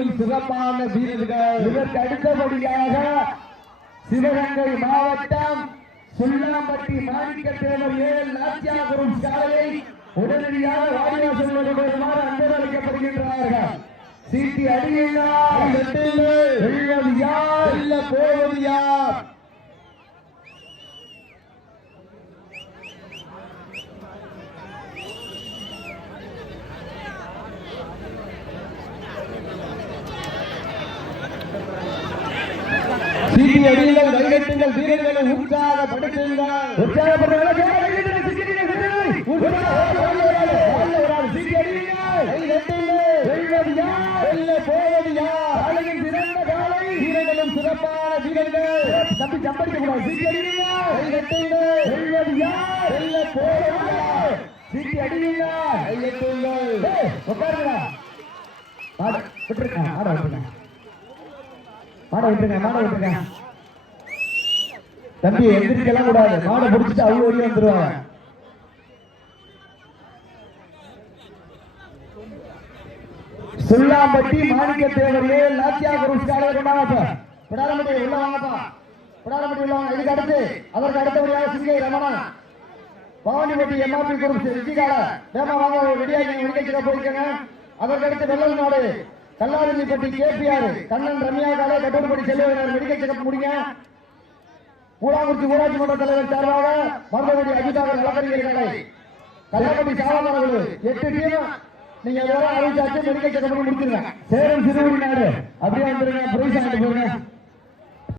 வீரர்களும் சிறப்பான வீரர்கள். இதற்கு அடுத்தபடியாக சிவகங்கை மாவட்டம் சுல்லாம்பட்டி மாணிக்க தேவர் ஏழ் நாச்சியாபுரம் சாலையை உடனடியாக வாடிவாசல் வருமாறு அன்பர் அளிக்கப்படுகின்றார்கள். சீட்டி வெல்ல போவது யார் சீட்டி அடியுங்கள் கைகட்டுங்கள் வீரர்களை உற்சாகப்படுத்துங்கள் உற்சாகப்படுத்துங்கள் கைகட்டுங்கள் சீட்டியை கட்டுங்கள் உற்சாகப்படுத்துங்கள் சீட்டி அடியுங்கள் கைகட்டுங்கள் வெல்வது யார் வெல்ல போவது வீரர்களும் சிறப்பான வீரர்கள். தம்பி கூடாது கைகட்டுங்கள் யார் சீட்டி உட்காருங்க விட்டுருங்க. விட்டுருங்க. மாட விட்டுருங்க மாட விட்டுருங்க. தம்பி எந்திரிக்கலாம் கூடாது. மாடை பிடிச்சிட்டு அவங்க ஓடி வந்துருவாங்க. சுல்லாம்பட்டி மாணிக்க தேவரையே லாத்தியா குரூப் கொண்டாங்கப்பா பிடாரம்பட்டி உள்ள வாங்கப்பா பிடாரம்பட்டி உள்ள வாங்க. இதுக்கு அடுத்து அதற்கு அடுத்தபடியாக சிங்கை ரமணா பவானிப்பட்டி எம்ஆர்பி குரூப் ரிஷிகால வேமா வாங்க ரெடியாகி விடுக்கைக்கு போயிருக்கேங்க அதற்கு அடுத்து வெள்ளல் நாடு கல்லாரிப்பட்டி கேபிஆர் கண்ணன் ரம்யா காலே கட்டூர்படி செல்வனர் மெடிக்கல் செக்அப் முடிங்க. கூடாங்குறிச்சி ஊராட்சி மன்ற தலைவர் சார்பாக மருதவடி அஜிதாகர் வழக்கறிஞர் கடை. கள்ளப்பட்டி சாவமரங்கள் எட்டு டீம் நீங்க எல்லாம் அறிவிச்சாச்சு மெடிக்கல் செக்அப் முடிச்சிருங்க. சேலம் சிறுவடி நாடு. அப்படியே வந்துருங்க. பிரைஸ் ஆகிட்டு போயிருங்க